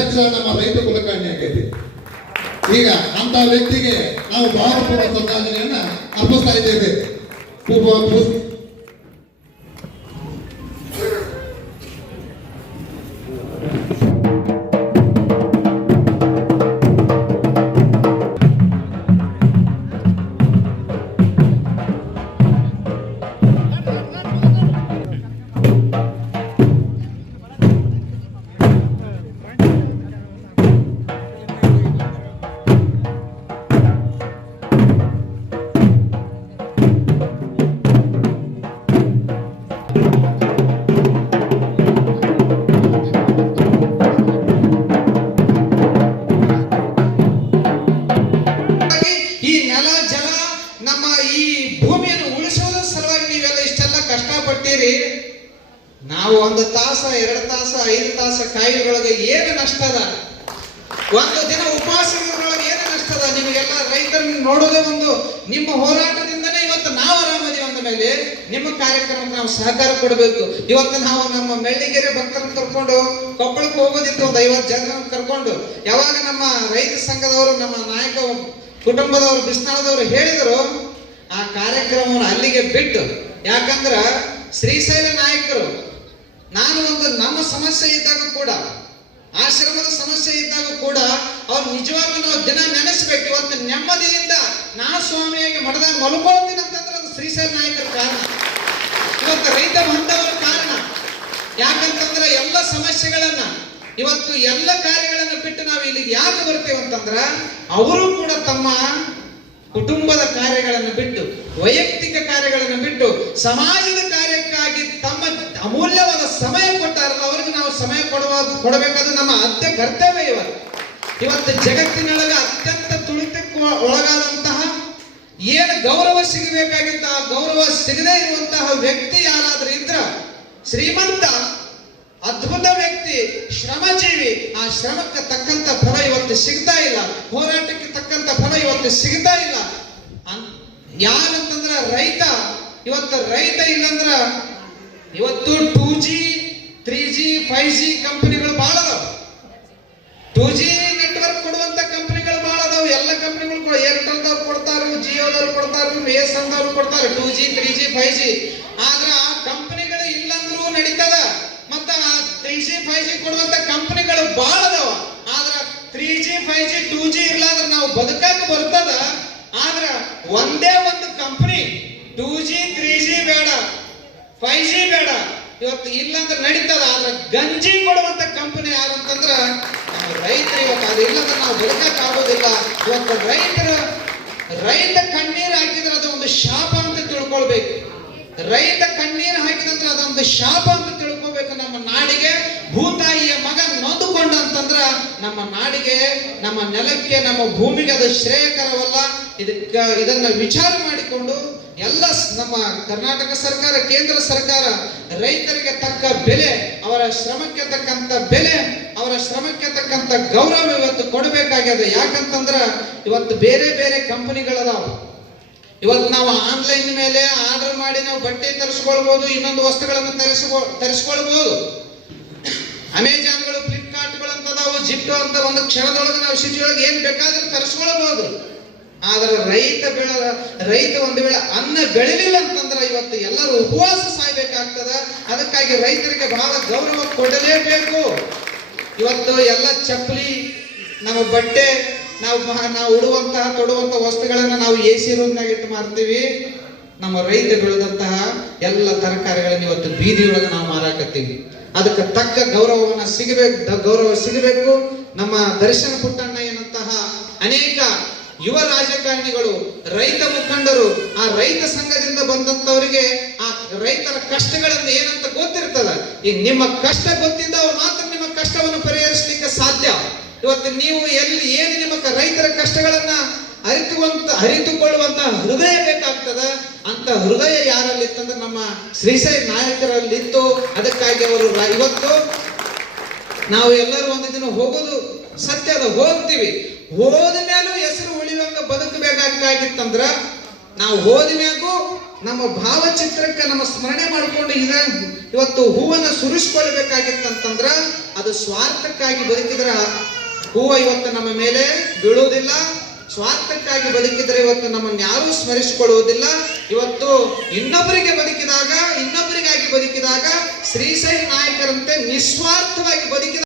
ಕ್ಷೇತ್ರ ನಮ್ಮ ರೈತ ಕುಲಕರ್ಣಿ ಆಗೈತಿ ಈಗ ಅಂತ ವ್ಯಕ್ತಿಗೆ ನಾವು ಭಾವಪೂರ್ಣ ಸಂದಾಜನೆಯನ್ನ ಅರ್ಪಿಸ್ತಾ ಇದ್ದೇವೆ. ಈ ಭೂಮಿಯನ್ನು ಉಳಿಸೋದ ಸಲುವಾಗಿ ನೀವೆಲ್ಲ ಇಷ್ಟೆಲ್ಲ ಕಷ್ಟಪಟ್ಟಿರಿ ನಾವು ಒಂದು ತಾಸ, ಎರಡು ತಾಸ, ಐದು ತಾಸ ಕಾಯಿಲೆಗಳಿಗೆ ಏನು ನಷ್ಟ ಅದ ಒಂದು ದಿನ ಉಪವಾಸ ಇರೋದ್ರೊಳಗೆ ಏನು ನಷ್ಟ ಅದ ನಿಮಗೆಲ್ಲ ರೈತರನ್ನ ನೋಡೋದೇ ಒಂದು ನಿಮ್ಮ ಹೋರಾಟದಿಂದನೇ ಇವತ್ತು ನಾವು ಆರಾಮದೀವಿ ಅಂದ ಮೇಲೆ ನಿಮ್ಮ ಕಾರ್ಯಕ್ರಮಕ್ಕೆ ನಾವು ಸಹಕಾರ ಕೊಡಬೇಕು. ಇವತ್ತು ನಾವು ನಮ್ಮ ಮೆಳ್ಳಿಗೆರೆ ಭಕ್ತರನ್ನು ಕರ್ಕೊಂಡು ಕೊಪ್ಪಳಕ್ಕೆ ಹೋಗೋದಿತ್ತು ಒಂದು ಐವತ್ತು ಜನ ಕರ್ಕೊಂಡು. ಯಾವಾಗ ನಮ್ಮ ರೈತ ಸಂಘದವರು, ನಮ್ಮ ನಾಯಕ ಕುಟುಂಬದವರು, ಬಿಸ್ನಾಳದವರು ಹೇಳಿದರು ಆ ಕಾರ್ಯಕ್ರಮವನ್ನು ಅಲ್ಲಿಗೆ ಬಿಟ್ಟು, ಯಾಕಂದ್ರ ಶ್ರೀಶೈಲ ನಾಯಕರು, ನಾನು ಒಂದು ನಮ್ಮ ಸಮಸ್ಯೆ ಇದ್ದಾಗ ಕೂಡ, ಆಶ್ರಮದ ಸಮಸ್ಯೆ ಇದ್ದಾಗ ಕೂಡ ಅವ್ರು ನಿಜವಾಗ್ಲೂ ದಿನ ನೆನೆಸ್ಬೇಕು. ಇವತ್ತು ನೆಮ್ಮದಿಯಿಂದ ನಾ ಸ್ವಾಮಿಯಾಗಿ ಮಠದಾಗ ಮಲ್ಕೊಳ್ತೀನಿ ಅಂತಂದ್ರೆ ಅದು ಶ್ರೀಶೈಲ ನಾಯಕರ ಕಾರಣ. ಇವತ್ತು ರೈತ ಬಂದವರ ಕಾರಣ. ಯಾಕಂತಂದ್ರೆ ಎಲ್ಲ ಸಮಸ್ಯೆಗಳನ್ನ, ಇವತ್ತು ಎಲ್ಲ ಕಾರ್ಯಗಳನ್ನ ಬಿಟ್ಟು ನಾವು ಇಲ್ಲಿಗೆ ಯಾಕೆ ಬರ್ತೇವೆ ಅಂತಂದ್ರ ಅವರು ಕೂಡ ತಮ್ಮ ಕುಟುಂಬದ ಕಾರ್ಯಗಳನ್ನು ಬಿಟ್ಟು, ವೈಯಕ್ತಿಕ ಕಾರ್ಯಗಳನ್ನು ಬಿಟ್ಟು, ಸಮಾಜದ ಕಾರ್ಯಕ್ಕಾಗಿ ತಮ್ಮ ಅಮೂಲ್ಯವಾದ ಸಮಯ ಕೊಟ್ಟಾರಲ್ಲ, ಅವರಿಗೆ ನಾವು ಸಮಯ ಕೊಡುವ, ಕೊಡಬೇಕಾದ ನಮ್ಮ ಅತ್ಯ ಕರ್ತವ್ಯ ಇವತ್ತು ಇವತ್ತು ಜಗತ್ತಿನೊಳಗೆ ಅತ್ಯಂತ ತುಳಿತಕ್ಕೆ ಒಳಗಾದಂತಹ ಏನು ಗೌರವ ಸಿಗಬೇಕಾಗಿತ್ತು, ಆ ಗೌರವ ಸಿಗದೇ ಇರುವಂತಹ ವ್ಯಕ್ತಿ ಯಾರಾದ್ರೂ ಇದ್ರ ಶ್ರೀಮಂತ ಅದ್ಭುತ ವ್ಯಕ್ತಿ, ಶ್ರಮಜೀವಿ. ಆ ಶ್ರಮಕ್ಕೆ ತಕ್ಕಂತ ಫಲ ಇವತ್ತು ಸಿಗ್ತಾ ಇಲ್ಲ. ಹೋರಾಟಕ್ಕೆ ತಕ್ಕಂತ ಫಲ ಇವತ್ತು ಸಿಗ್ತಾ ಇಲ್ಲ. ಯಾರಂತಂದ್ರ ರೈತ, ಇವತ್ತು ರೈತ ಇಲ್ಲಂದ್ರ ಇವತ್ತು two G three G five G ಕಂಪನಿಗಳು ಬಹಳ ಅದಾವ. ಟೂ ಜಿ ನೆಟ್ವರ್ಕ್ ಕೊಡುವಂತ ಕಂಪನಿಗಳು ಬಹಳ ಅದಾವ. ಎಲ್ಲ ಕಂಪನಿಗಳು ಏರ್ಟೆಲ್ದವ್ರು ಕೊಡ್ತಾರು ಜಿಯೋದವ್ರು ಕೊಡ್ತಾರು ಬಿ ಎಸ್ ಎನ್ದವ್ರು ಕೊಡ್ತಾರೆ. Two G three G five G ಆದ್ರ ಜಿ ಕೊಡುವಂತ ಕಂಪನಿಗಳು ಬಹಳ ಅದಾವ. ಆದ್ರ three G five G two G ಇರ್ಲಾದ್ರ ನಾವು ಬದುಕಕ್ಕೆ ಬರ್ತದ. ಆದ್ರ ಒಂದೇ ಒಂದು company two G three G ಬೇಡ ಫೈವ್ ಜಿ ಬೇಡ, ಇವತ್ತು ಇಲ್ಲಾಂದ್ರೆ ನಡೀತದ. ಆದ್ರೆ ಗಂಜಿ ಕೊಡುವಂತ ಕಂಪನಿ ಯಾರು ಅಂತಂದ್ರ ರೈತರು ಇವತ್ತು. ಅದು ಇಲ್ಲಂದ್ರೆ ನಾವು ಬದುಕಕ್ ಆಗೋದಿಲ್ಲ. ಇವತ್ತು ರೈತರು ರೈತ ಕಣ್ಣೀರು ಹಾಕಿದ್ರೆ ಅದು ಒಂದು ಶಾಪ ಅಂತ ತಿಳ್ಕೊಳ್ಬೇಕು. ರೈತ ಕಣ್ಣೀರು ಹಾಕಿದಂದ್ರೆ ಅದೊಂದು ಶಾಪ ಅಂತ ತಿಳ್ಕೊಬೇಕು ನಮ್ಮ ನಾಡಿಗೆ. ಭೂತಾಯಿಯ ಮಗ ನೊಂದುಕೊಂಡ ಅಂತಂದ್ರ ನಮ್ಮ ನಾಡಿಗೆ, ನಮ್ಮ ನೆಲಕ್ಕೆ, ನಮ್ಮ ಭೂಮಿಗೆ ಅದು ಶ್ರೇಯಕರವಲ್ಲ. ಇದಕ್ಕ, ಇದನ್ನ ವಿಚಾರ ಮಾಡಿಕೊಂಡು ಎಲ್ಲ ನಮ್ಮ ಕರ್ನಾಟಕ ಸರ್ಕಾರ, ಕೇಂದ್ರ ಸರ್ಕಾರ ರೈತರಿಗೆ ತಕ್ಕ ಬೆಲೆ, ಅವರ ಶ್ರಮಕ್ಕೆ ತಕ್ಕಂತ ಬೆಲೆ, ಅವರ ಶ್ರಮಕ್ಕೆ ತಕ್ಕಂತ ಗೌರವ ಇವತ್ತು ಕೊಡಬೇಕಾಗ್ಯದ. ಯಾಕಂತಂದ್ರ ಇವತ್ತು ಬೇರೆ ಬೇರೆ ಕಂಪನಿಗಳದಾವ. ಇವತ್ತು ನಾವು ಆನ್ಲೈನ್ ಮೇಲೆ ಆರ್ಡರ್ ಮಾಡಿ ನಾವು ಬಟ್ಟೆ ತರಿಸ್ಕೊಳ್ಬಹುದು ಇನ್ನೊಂದು ವಸ್ತುಗಳನ್ನು ತರಿಸ್ಕೊ ತರಿಸ್ಕೊಳ್ಬಹುದು ಅಮೆಜಾನ್ಗಳು ಫ್ಲಿಪ್ಕಾರ್ಟ್ಗಳು ಅಂತ ನಾವು ಜಿಪ್ಟೋ ಅಂತ ಒಂದು ಕ್ಷಣದೊಳಗೆ ನಾವು ಸಿಟಿಯೊಳಗೆ ಏನು ಬೇಕಾದ್ರೂ ತರಿಸ್ಕೊಳ್ಬಹುದು ಆದರೆ ರೈತ ಬೆಳ ರೈತ ಒಂದು ವೇಳೆ ಅನ್ನ ಬೆಳಿಲಿಲ್ಲ ಅಂತಂದ್ರೆ ಇವತ್ತು ಎಲ್ಲರೂ ಉಪವಾಸ ಸಾಯ್ಬೇಕಾಗ್ತದ. ಅದಕ್ಕಾಗಿ ರೈತರಿಗೆ ಬಹಳ ಗೌರವ ಕೊಡಲೇಬೇಕು. ಇವತ್ತು ಎಲ್ಲ ಚಪ್ಪಲಿ, ನಮ್ಮ ಬಟ್ಟೆ, ನಾವು ನಾವು ಉಡುವಂತಹ ತೊಡುವಂತಹ ವಸ್ತುಗಳನ್ನು ನಾವು ಎ ಸಿ ರೂಮ್ನಾಗ ಇಟ್ಟು ಮಾರ್ತೀವಿ. ನಮ್ಮ ರೈತ ಬೆಳೆದಂತಹ ಎಲ್ಲ ತರಕಾರಿಗಳನ್ನು ಇವತ್ತು ಬೀದಿಯೊಳಗೆ ನಾವು ಮಾರಾಕತ್ತೀವಿ. ಅದಕ್ಕೆ ತಕ್ಕ ಗೌರವವನ್ನು ಸಿಗಬೇಕು ಗೌರವ ಸಿಗಬೇಕು. ನಮ್ಮ ದರ್ಶನ ಪುಟ್ಟಣ್ಣ ಎನ್ನುವಂತಹ ಅನೇಕ ಯುವ ರಾಜಕಾರಣಿಗಳು, ರೈತ ಮುಖಂಡರು, ಆ ರೈತ ಸಂಘದಿಂದ ಬಂದಂತವರಿಗೆ ಆ ರೈತರ ಕಷ್ಟಗಳನ್ನ ಏನಂತ ಗೊತ್ತಿರ್ತದ ಈ ನಿಮ್ಮ ಕಷ್ಟ ಗೊತ್ತಿದ್ದವ ಮಾತ್ರ ನಿಮ್ಮ ಕಷ್ಟವನ್ನು ಪರಿಹರಿಸಲಿಕ್ಕೆ ಸಾಧ್ಯ. ಇವತ್ತು ನೀವು ಎಲ್ಲಿ, ಏನು ನಿಮ್ಮ ರೈತರ ಕಷ್ಟಗಳನ್ನ ಅರಿತುವಂತ ಅರಿತುಕೊಳ್ಳುವಂತ ಹೃದಯ ಬೇಕಾಗ್ತದ? ಅಂತ ಹೃದಯ ಯಾರಲ್ಲಿತ್ತಂದ್ರೆ ನಮ್ಮ ಶ್ರೀಶೈಲ ನಾಯಕರಲ್ಲಿತ್ತು. ಅದಕ್ಕಾಗಿ ಅವರು ಇವತ್ತು ನಾವು ಎಲ್ಲರೂ ಒಂದು ದಿನ ಹೋಗೋದು ಸತ್ಯ ಹೋಗ್ತೀವಿ. ಹೋದ ಮೇಲೂ ಹೆಸರು ಉಳಿಯುವಂಗ ಬದುಕಬೇಕಾಗಿತ್ತಂದ್ರ ನಾವು ಹೋದ ಮೇಲೂ ನಮ್ಮ ಭಾವಚಿತ್ರಕ್ಕೆ ನಮ್ಮ ಸ್ಮರಣೆ ಮಾಡಿಕೊಂಡು ಇದ ಇವತ್ತು ಹೂವನ್ನ ಸುರಿಸ್ಕೊಳ್ಬೇಕಾಗಿತ್ತಂತಂದ್ರ ಅದು ಸ್ವಾರ್ಥಕ್ಕಾಗಿ ಬದುಕಿದ್ರ ಹೂವ ಇವತ್ತು ನಮ್ಮ ಮೇಲೆ ಬೀಳುವುದಿಲ್ಲ. ಸ್ವಾರ್ಥಕ್ಕಾಗಿ ಬದುಕಿದರೆ ಇವತ್ತು ನಮ್ಮನ್ನು ಯಾರೂ ಸ್ಮರಿಸಿಕೊಳ್ಳುವುದಿಲ್ಲ. ಇವತ್ತು ಇನ್ನೊಬ್ಬರಿಗೆ ಬದುಕಿದಾಗ, ಇನ್ನೊಬ್ಬರಿಗಾಗಿ ಬದುಕಿದಾಗ ಶ್ರೀಶೈಲ ನಾಯಕರಂತೆ ನಿಸ್ವಾರ್ಥವಾಗಿ ಬದುಕಿದ